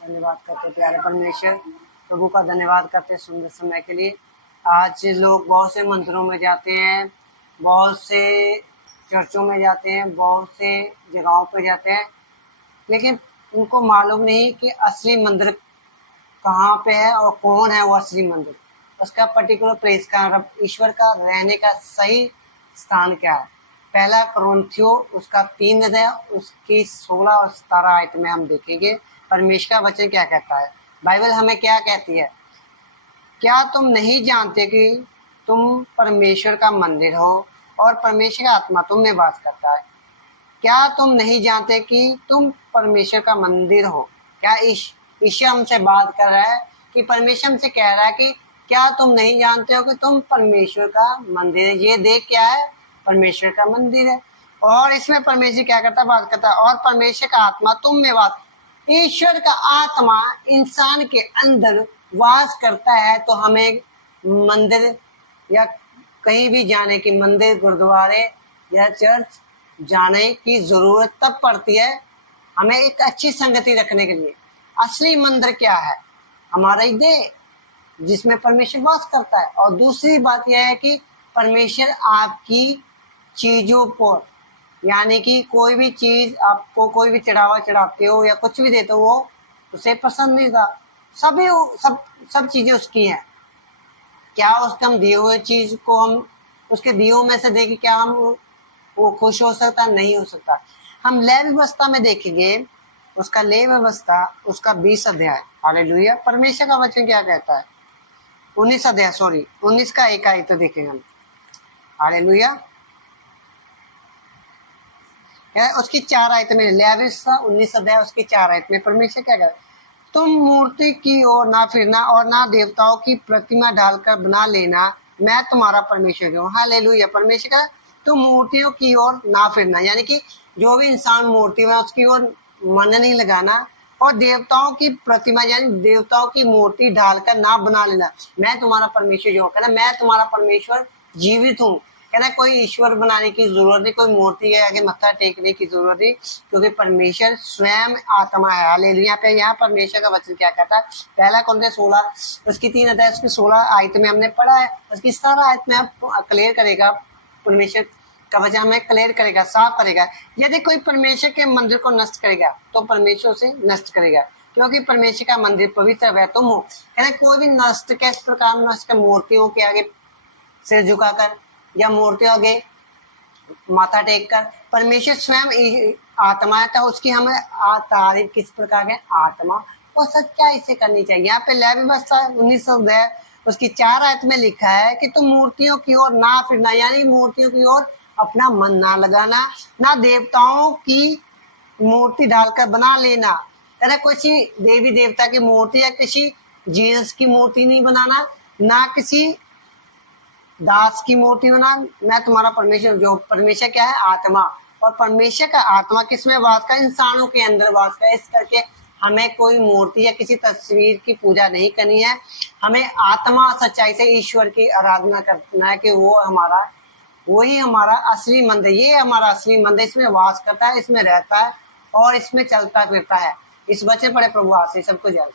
धन्यवाद करते प्यारे परमेश्वर। प्रभु का धन्यवाद करते सुंदर समय के लिए। आज लोग बहुत से मंदिरों में जाते हैं, बहुत से चर्चों में जाते हैं, बहुत से जगहों पर जाते हैं, लेकिन उनको मालूम नहीं कि असली मंदिर कहाँ पे है और कौन है वो असली मंदिर, उसका पर्टिकुलर प्लेस का, ईश्वर का रहने का सही स्थान क्या है। पहला कुरिन्थियों उसका 3 अध्याय उसकी 16 और 17 आयत में हम देखेंगे परमेश्वर का वचन क्या कहता है। बाइबल हमें क्या कहती है, क्या तुम नहीं जानते कि तुम परमेश्वर का मंदिर हो और परमेश्वर का आत्मा तुम में वास करता है। क्या तुम नहीं जानते कि तुम परमेश्वर का मंदिर हो। क्या ईश्वर हमसे बात कर रहा है कि परमेश्वर हमसे कह रहा है कि क्या तुम नहीं जानते हो कि तुम परमेश्वर का मंदिर है। ये देख क्या है, परमेश्वर का मंदिर है। और इसमें परमेश्वर क्या करता है, बात करता है, और परमेश्वर का आत्मा तुम में वास। ईश्वर का आत्मा इंसान के अंदर वास करता है, तो हमें मंदिर या कहीं भी जाने की, मंदिर, गुरुद्वारे या चर्च जाने की जरूरत तब पड़ती है हमें एक अच्छी संगति रखने के लिए। असली मंदिर क्या है, हमारा हृदय जिसमें परमेश्वर वास करता है। और दूसरी बात यह है कि परमेश्वर आपकी चीजों पर, यानी कि कोई भी चीज आपको, कोई भी चढ़ावा चढ़ाते हो या कुछ भी देते हो, वो उसे पसंद नहीं था। सब चीजें उसकी हैं। क्या उसके हम दिए हुए चीज को हम उसके दियों में से देखें, क्या हम वो खुश हो सकता, नहीं हो सकता। हम लय व्यवस्था में देखेंगे, उसका लय व्यवस्था उसका 20 अध्याय, हालेलुया, परमेश्वर का वचन क्या कहता है। 19 अध्याय, 19 का 1 आयत देखेंगे हम, हालेलुया। उसकी 4 आयत में, लय व्यवस्था 19 अध्याय उसकी 4 आयत में परमेश्वर क्या कहता है, तुम मूर्ति की ओर ना फिरना और ना देवताओं की प्रतिमा ढालकर बना लेना, मैं तुम्हारा परमेश्वर हूँ। हालेलुया। परमेश्वर का तुम मूर्तियों की ओर ना फिरना, यानी कि जो भी इंसान मूर्ति में उसकी ओर मन नहीं लगाना, और देवताओं की प्रतिमा यानी देवताओं की मूर्ति ढालकर ना बना लेना, मैं तुम्हारा परमेश्वर जो कहना, मैं तुम्हारा परमेश्वर जीवित हूँ। कहना कोई ईश्वर बनाने की जरूरत नहीं, कोई मूर्ति के आगे मत्था टेकने की जरूरत नहीं, क्योंकि परमेश्वर स्वयं आत्मा है। हालेलुया। पे यहाँ परमेश्वर का वचन क्या कहता है, पहला कुरिन्थियों 16 उसकी 3 अध्याय उसकी 16 आयत में हमने पढ़ा है, उसकी 17 आयत में आप क्लियर करेगा, परमेश्वर का वचन हमें क्लियर करेगा, साफ करेगा। यदि कोई परमेश्वर के मंदिर को नष्ट करेगा तो परमेश्वर उसे नष्ट करेगा, क्योंकि परमेश्वर का मंदिर पवित्र वह तुम हो। कहना कोई भी नष्ट किस प्रकार नष्ट कर, मूर्तियों के आगे सिर झुकाकर या मूर्तियों आगे माथा टेक कर। परमेश्वर स्वयं आत्मा है, तो उसकी हमें तारीफ किस प्रकार है, आत्मा और सच्चाई से करनी चाहिए। यहाँ पे लय व्यवस्था 19 अध्याय उसकी 4 आयत में लिखा है कि तुम मूर्तियों की ओर ना फिरना, यानी मूर्तियों की ओर अपना मन ना लगाना, ना देवताओं की मूर्ति ढालकर बना लेना। अरे किसी देवी देवता की मूर्ति या किसी जीसस की मूर्ति नहीं बनाना, ना किसी दास की मूर्ति बना। मैं तुम्हारा परमेश्वर, जो परमेश्वर क्या है, आत्मा, और परमेश्वर का आत्मा किसमें वास का, इंसानों के अंदर वास का। इस करके हमें कोई मूर्ति या किसी तस्वीर की पूजा नहीं करनी है, हमें आत्मा सच्चाई से ईश्वर की आराधना करना है कि वही हमारा असली मंदिर, ये हमारा असली मंदिर, इसमें वास करता है, इसमें रहता है और इसमें चलता फिरता है। इस वचन पढ़े प्रभु आशीष सबको जय।